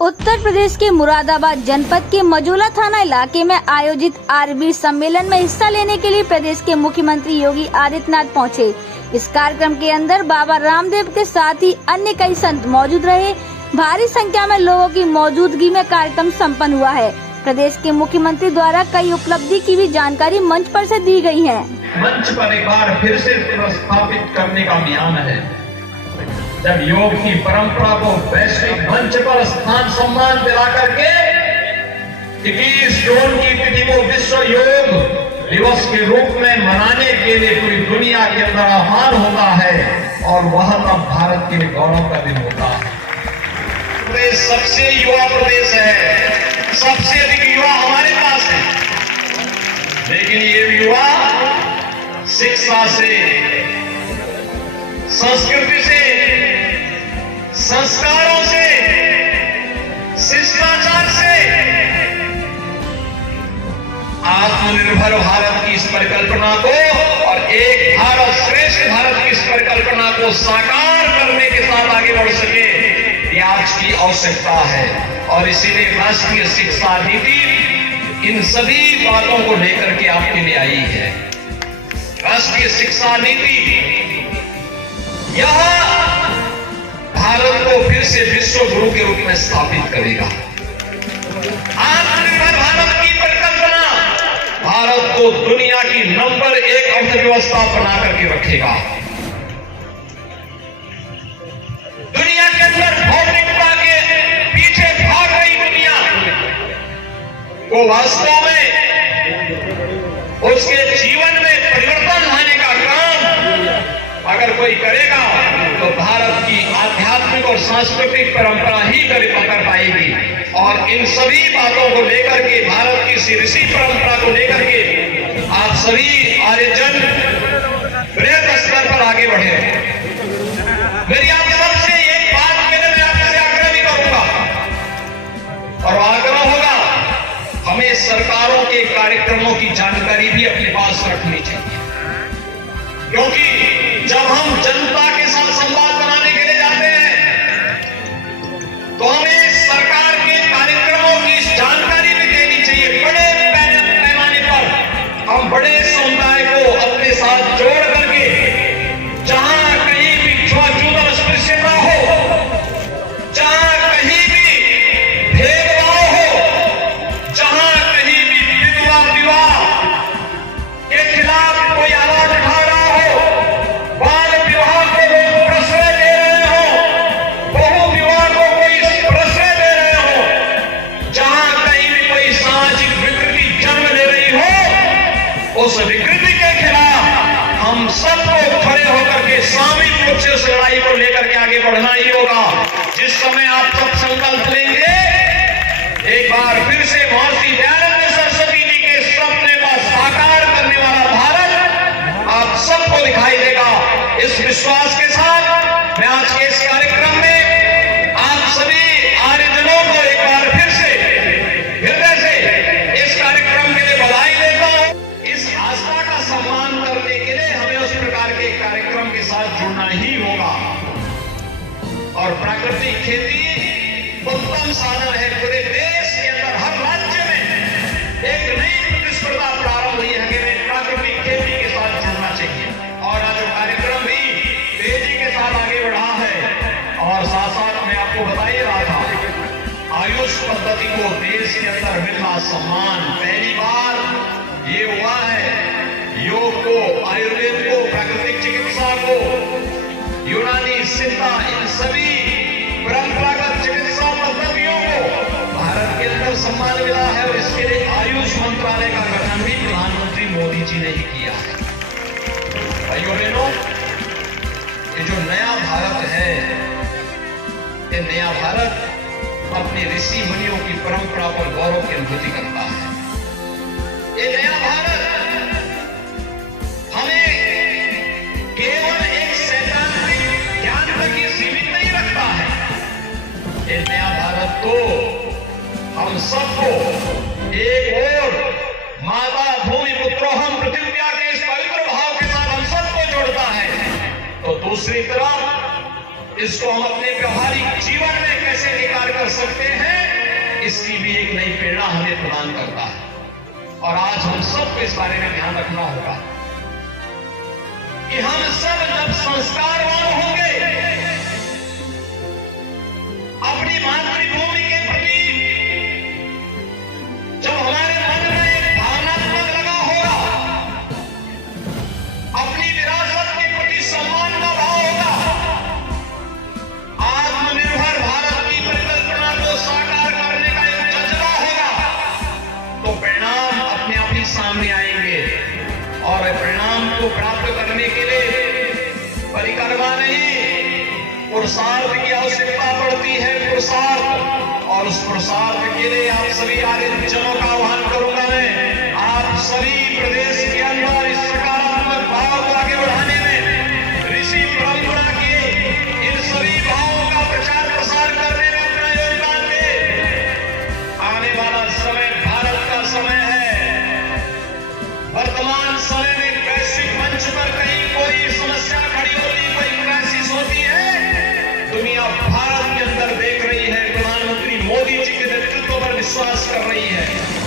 उत्तर प्रदेश के मुरादाबाद जनपद के मजोला थाना इलाके में आयोजित आरबी सम्मेलन में हिस्सा लेने के लिए प्रदेश के मुख्यमंत्री योगी आदित्यनाथ पहुंचे। इस कार्यक्रम के अंदर बाबा रामदेव के साथ ही अन्य कई संत मौजूद रहे। भारी संख्या में लोगों की मौजूदगी में कार्यक्रम संपन्न हुआ है। प्रदेश के मुख्यमंत्री द्वारा कई उपलब्धि की भी जानकारी मंच पर से दी गई है। मंच पर एक बार फिर से प्रस्थापित करने का अभियान है। जब योग की परंपरा को वैश्विक मंच पर स्थान सम्मान दिला करके 21 जून की तिथि को विश्व योग दिवस के रूप में मनाने के लिए पूरी दुनिया के अंदर आह्वान होता है और वह तब भारत के लिए गौरव का दिन होता है। प्रदेश सबसे युवा प्रदेश है, सबसे अधिक युवा हमारे पास है, लेकिन ये युवा शिक्षा से, संस्कृति से, संस्कारों से, शिष्टाचार से आत्मनिर्भर भारत की इस परिकल्पना को और एक भारत श्रेष्ठ भारत की इस परिकल्पना को साकार करने के साथ आगे बढ़ सके, ये आज की आवश्यकता है। और इसीलिए राष्ट्रीय शिक्षा नीति इन सभी बातों को लेकर के आपके लिए आई है। राष्ट्रीय शिक्षा नीति यह भारत को फिर से विश्व गुरु के रूप में स्थापित करेगा। आत्मनिर्भर भारत की परिकल्पना भारत को दुनिया की नंबर 1 अर्थव्यवस्था बना करके रखेगा। दुनिया के अंदर भौतिकता के पीछे भाग रही दुनिया को वास्तव में उसके जीवन में परिवर्तन लाने का काम अगर कोई करेगा तो भारत की आध्यात्मिक और सांस्कृतिक परंपरा ही कर पाएगी। और इन सभी बातों को लेकर के, भारत की इस ऋषि परंपरा को लेकर के आप सभी आर्यजन बृहद स्तर पर आगे बढ़े। मेरी आप सबसे एक बात के लिए मैं आपसे आग्रह भी करूंगा और आग्रह होगा, हमें सरकारों के कार्यक्रमों की जानकारी भी अपने पास रखनी चाहिए, क्योंकि जब हम जनता के साथ संवाद बनाने के लिए जाते हैं तो हमें सरकार के कार्यक्रमों की जानकारी भी देनी चाहिए। बड़े पैमाने पर हम बड़े समुदाय को अपने साथ जोड़ करके, जहां कहीं भी छुआछूत और अस्पृश्यता हो, जहां कहीं भी भेदभाव हो, जहां कहीं भी विधवा विवाह के खिलाफ कोई आवाज उठा रहा हो, बाल विवाह को लोग प्रश्रय दे रहे हो, बहु विवाह को कोई प्रश्रय दे रहे हो, जहां कहीं भी कोई सामाजिक विकृति जन्म ले रही हो, उस विकृति के खिलाफ हम सबको खड़े होकर के सामूहिक रूप से उस लड़ाई को लेकर के आगे बढ़ना ही होगा। जिस समय आप सब संकल्प लेंगे, एक बार फिर से महर्षि दयानंद सरस्वती जी के सपने को साकार करने वाला भारत आप सबको दिखाई देगा। इस विश्वास के साथ मैं आज के इस कार्यक्रम में आप सभी आर्यजनों को एक बार फिर से हृदय से इस कार्यक्रम के लिए बधाई देता हूं। इस आस्था का सम्मान करने के लिए हमें उस प्रकार के कार्यक्रम के साथ जुड़ना ही होगा। और प्राकृतिक खेती उत्तम साधन है। पूरे देश के अंदर हर राज्य में एक नई प्रतिस्पर्धा प्रारंभ हुई है कि हमें प्राकृतिक खेती के साथ जुड़ना चाहिए। और आज कार्यक्रम भी तेजी के साथ आगे बढ़ा है। और साथ साथ मैं आपको बता ही रहा था, आयुष पद्धति को देश के अंदर मिलना सम्मान पहली बार ये हुआ है। योग को, आयुर्वेद को, प्राकृतिक चिकित्सा को, यूनानी, सिद्धा, इन सभी परंपरागत चिकित्सा पद्धतियों को भारत के अंदर सम्मान मिला है। और इसके लिए आयुष मंत्रालय का गठन भी प्रधानमंत्री मोदी जी ने ही किया है। भाइयों बहनों, ये जो नया भारत है, ये नया भारत अपने ऋषि मुनियों की परंपरा पर गौरव की अनुभूति करता है। ये नया भारत हमें केवल एक सैद्धांतिक ज्ञान तक ही सीमित नहीं रखता है। ये नया भारत तो हम सबको एक और माता भूमि पुत्रोहम पृथिव्या के इस पवित्र भाव के साथ हम सबको जोड़ता है, तो दूसरी तरफ इसको हम अपने व्यवहारिक जीवन में कैसे निकाल कर सकते हैं, इसकी भी एक नई प्रेरणा हमें प्रदान करता है। और आज हम सबको इस बारे में ध्यान रखना होगा कि हम सब जब संस्कारवान होंगे, अपनी मातृभूमि के प्रति जब हमारे मन में एक भावनात्मक लगाव होगा, अपनी विरासत के प्रति सम्मान का भाव होगा, आत्मनिर्भर भारत की परिकल्पना को साकार करने का एक जज्बा होगा, तो परिणाम अपने आप ही सामने आएंगे। और परिणाम को प्राप्त करने के लिए परिक्रमा नहीं, पुरुषार्थ की आवश्यकता पड़ती है, पुरुषार्थ। और उस पुरुषार्थ के लिए आप सभी आर्य जनों का आह्वान करूंगा मैं, आप सभी प्रदेश के अंदर इस सकारात्मक भाव को आगे बढ़ाने में, ऋषि परंपरा के इन सभी भावों का प्रचार प्रसार करने में अपना योगदान दें। आने वाला समय भारत का समय है। वर्तमान समय में वैश्विक मंच पर कहीं कोई समस्या खड़ी होती, कोई क्राइसिस होती है, दुनिया भारत के अंदर देख रही है, प्रधानमंत्री मोदी जी के नेतृत्व पर विश्वास कर रही है।